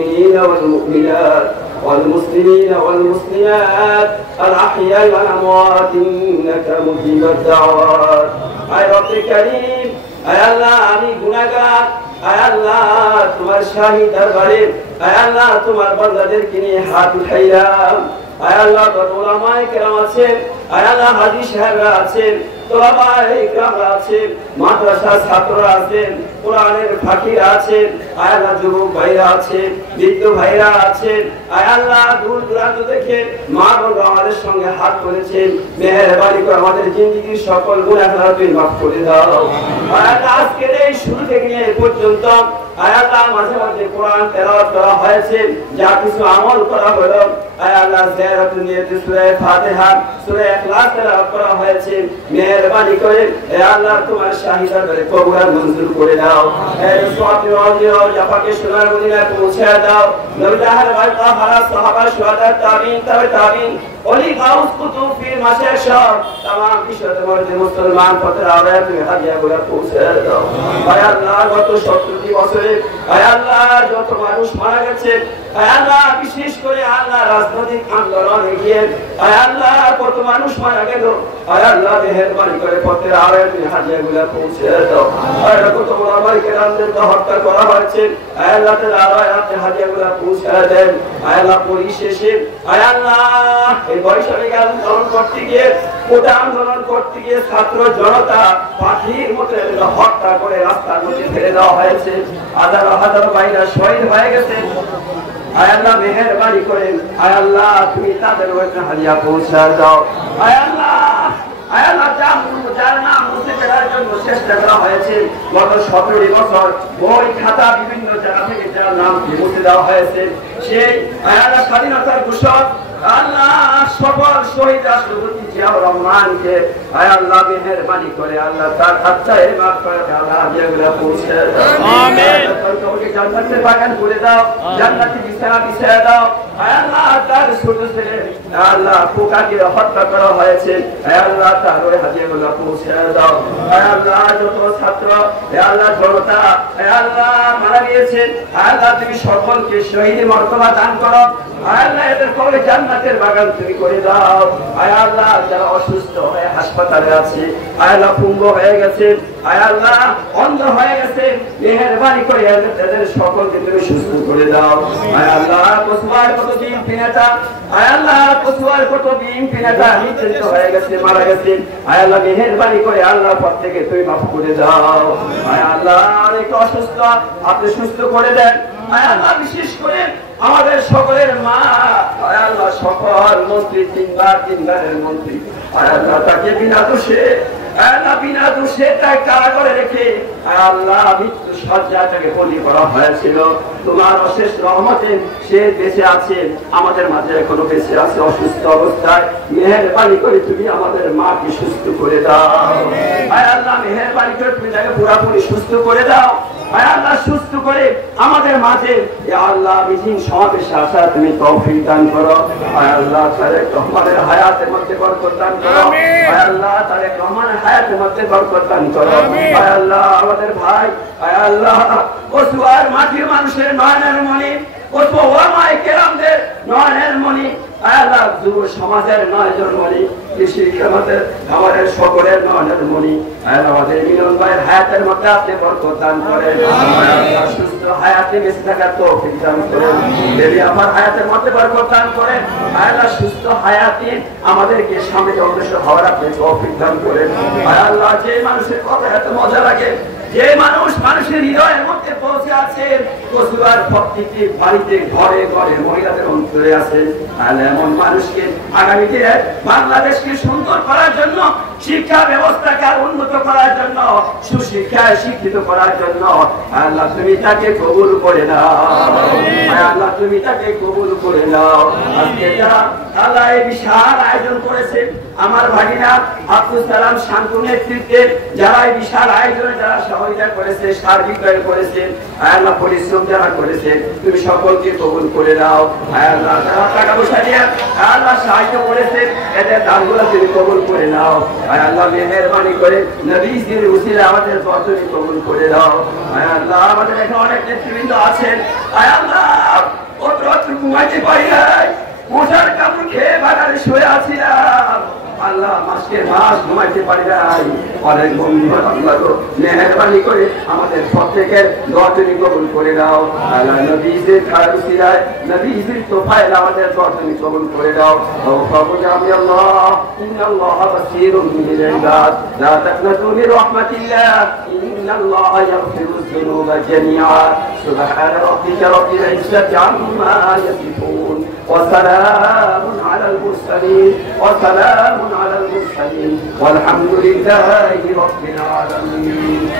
المؤمنين والمؤمنات والمسلمين والمسلمات الأحياء والأموات إنك مجيب الدعوات أي رب كريم أي الله আমি গুনাহগার আয় আল্লাহ তোমার শাহী দরবারে আয় আল্লাহ তোমার বান্দাদেরকে নিয়ে হাত উঠাইলাম আয় আল্লাহ উলামায়ে কেরাম আছেন আয় আল্লাহ হাজী সাহেবরা আছেন তোলাবায়ে ইকরামরা আছেন মাদ্রাসার ছাত্ররা আছেন কোরআনের ফাকিরা আছেন আয় আল্লাহ যুবক ভাইরা আছেন বৃদ্ধ ভাইরা আছেন আয় আল্লাহ দূর দূরান্ত থেকে মা বোনরা আমাদের সঙ্গে হাত করেছেন মেহেরবানি করে আমাদের জিন্দেগির সকল গুনাহ তুমি মাফ করে দাও আয় আল্লাহ আজকের এই শুরু থেকে নিয়ে এই পর্যন্ত আয় আল্লাহ মাঝে মাঝে কোরআন তেলাওয়াত করা হয়েছে যা কিছু আমল করা হলো আয় আল্লাহ জিয়ারত নিয়তে সূরা ফাতিহা সূরা ইখলাস তেলাওয়াত করা হয়েছে মেহেরবানি করে হে আল্লাহ তোমার শাহী দরবারে কবুল আর মঞ্জুর করে দাও হে সওয়াব ওয়াজিও জাপাকে সোনার মদিনায় পৌঁছে দাও নবী তাহার ভাই তাহারা সাহাবা শুহাদা তাবিঈন তাবিঈন ওলি গাউস কুতুব পীর মাশায়েখ সব तमाम বিশ্বতে মরতে মুসলমান পথের আওলাদ তুমি হাদিয়াগুলো পৌঁছে দাও হে আল্লাহ গত 70 বছরে হে আল্লাহ যত মানুষ মারা গেছে হে আল্লাহ বিশেষ করে আল্লাহ রাজনৈতিক আন্দোলনে গিয়ে হে আল্লাহ কত মানুষ মারা গেল হে আল্লাহ মেহেরবানি করে পথের আওলাদ তুমি হাদিয়াগুলো পৌঁছে দাও হে কত ওলামায়ে কেরামদেরকে হত্যা করা হয়েছে হে আল্লাহ তাআলা আপনি হাদিয়াগুলো পৌঁছে দেন হে আল্লাহ পরিশেষে হে আল্লাহ এই বৈষয়িক আন্দোলন করতে গিয়ে কোটা আন্দোলন করতে গিয়ে ছাত্র জনতা পাখির মতো হত্যা করে রাস্তার মধ্যে ফেলে দেওয়া হয়েছে হাজার হাজার ভাইরা শহীদ হয়ে গেছে আয় আল্লাহ মেহেরবানি করেন আয় আল্লাহ তুমি তাদের ওখানে হাদিয়া পৌঁছে দাও আয় আল্লাহ যার নাম মুছে ফেলার জন্য চেষ্টা করা হয়েছে গত 17 বছর বই খাতা বিভিন্ন জায়গা থেকে যার নাম মুছে দেওয়া হয়েছে সেই আয় আল্লাহ স্বাধীনতার ঘোষক আল্লাহ সফল শহীদ রাষ্ট্রপতি জিয়াউর রহমানকে আয় আল্লাহ মেহেরবানি করে আল্লাহ তার আত্মায় মাফ করে আল্লাহ হাদিয়াগুলো পৌঁছে দাও আমিন তোকে জান্নাতের বাগান করে দাও জান্নাতে বিছানা বিছিয়ে দাও আয় আল্লাহ তার ছোট ছেলে আল্লাহ পোকাকে হত্যা করা হয়েছে আয় আল্লাহ তার ওই হাদিয়াগুলো পৌঁছে দাও আয় আল্লাহ যত ছাত্র আয় আল্লাহ জনতা আয় আল্লাহ মারা গিয়েছেন আয় আল্লাহ তুমি সকলকে শহীদের মর্তবা দান করো আয় আল্লাহ এদের কবরে জান্নাতের বাগান তুমি করে দাও আয় আল্লাহ যারা অসুস্থ হয়ে হাসপাতালে আছে আয় আল্লাহ পঙ্গু হয়ে গেছে আয় আল্লাহ অন্ধ হয়ে গেছে মেহেরবানি করে তাদের সকলকে তুমি সুস্থ করে দাও আয় আল্লাহ কসবার কত দিন পিনাটা আয় আল্লাহ কসবার কত দিন পিনাটা মৃত্যু হয়ে গেছে মারা গেছে আয় আল্লাহ মেহেরবানি করে আল্লাহ পথ থেকে তুমি মাফ করে দাও আয় আল্লাহ অনেক অসুস্থ আপনি সুস্থ করে দেন আয় আল্লাহ বিশেষ করে আমাদের সকলের মা আয় আল্লাহ সকল মন্ত্রী তিনবারের মন্ত্রী আয় আল্লাহ তাকে বিনা দোষে তাকে কারাগারে রেখে আয় আল্লাহ মৃত্যু শয্যাটাকে বলি করা হয়েছিল তোমার অশেষ রহমতে সে বেঁচে আছে আমাদের মাঝে এখনো বেঁচে আছে অসুস্থ অবস্থায় মেহেরবানি করে তুমি আমাদের মাকে সুস্থ করে দাও আয় আল্লাহ মেহেরবানি করে তুমি তাকে পুরোপুরি সুস্থ করে দাও আয় আল্লাহ সুস্থ করে আমাদের মাঝে ইয়া আল্লাহ মিটিং সমাবেশে আসা তুমি তৌফিক দান করো আয় আল্লাহ তারেক রহমানের হায়াতের মধ্যে বরকত দান করো আয় আল্লাহ তারেক রহমানের হায়াতের মধ্যে বরকত দান করো আয় আল্লাহ আমাদের ভাই আয় আল্লাহ ওসুয়ার মাটির মানুষের নয়নের মণি কত ওলামায়ে কেরামদের নয়নের মণি আয় আল্লাহ যুব সমাজের নয়নের মণি কৃষি ক্ষমতার আমাদের সকলের নয়নের মণি আয় আমাদের মিলন ভাইয়ের হায়াতের মধ্যে আপনি বরকত দান করেন আয় আল্লাহ সুস্থ হায়াতে বেঁচে থাকার তৌফিক দান করেন দেবী আমার হায়াতের মধ্যে বরকত দান করেন আয় আল্লাহ সুস্থ হায়াতে আমাদেরকে সামনে অগ্রসর হওয়ার আপনি তৌফিক দান করেন আয় আল্লাহ যে মানুষের কথা এত মজা লাগে যে মানুষের হৃদয়ের মধ্যে পৌঁছে আছে কসুয়ার প্রত্যেকটি বাড়িতে ঘরে ঘরে মহিলাদের অন্তরে আছে এমন মানুষকে আগামী দিনে বাংলাদেশকে সুন্দর করার জন্য শিক্ষা ব্যবস্থাকে উন্নত করার জন্য সুশিক্ষায় শিক্ষিত করার জন্য আল্লাহ তুমি তাকে কবুল করে নাও আল্লাহ তুমি তাকে কবুল করে নাও আজকে যারা আল্লাহ এই বিশাল আয়োজন করেছে আমার ভাগিনা আব্দুল সালাম শান্ত নেতৃত্বে যারা এই বিশাল আয়োজনে যারা সহযোগিতা করেছে সার্বিকভাবে করেছে আল্লাহ পরিশ্রম যারা করেছে তুমি সকলকে কবুল করে নাও আল্লাহ যারা টাকা পয়সা দিয়ে আল্লাহ সাহায্য করেছে এদের দানগুলো তুমি কবুল করে নাও আল্লাহ মেহেরবানি করে নবীজির উসিলা আমাদের দোয়া কবুল করে দাও আল্লাহ আমাদের এখানে অনেক নেতৃবৃন্দ আছেন আল্লাহ ঘুমাইতে পারি নাই, উঠার কাপড় খেয়ে বাগানে শুয়ে আছিলাম। আল্লাহ মাসকে মাস ঘুমাইতে পারি নাই। অনেক বন্ধু আল্লাহ গো মেহেরবানি করে আমাদের প্রত্যেকের দোয়া তুমি কবুল করে দাও। আল্লাহ নবীদের খায়রুসিলায় নবীদের তোফায়েল আমাদের দোয়া তুমি কবুল করে দাও। ও প্রভু আমি আল্লাহ ইন্নাল্লাহ বাসীরুম বিল ইবাদ লা তাকনাতু মির রাহমাতিল্লাহ ইন্নাল্লাহ ইয়াগফিরুয যুনুবা জামিআ সুবহান রাব্বিকা রাব্বিল ইজ্জাতি আম্মা ইয়াসিফুন ওয়া সালামুন আলাল মুরসালিন ওয়া সালামুন على المرسلين والحمد لله رب العالمين.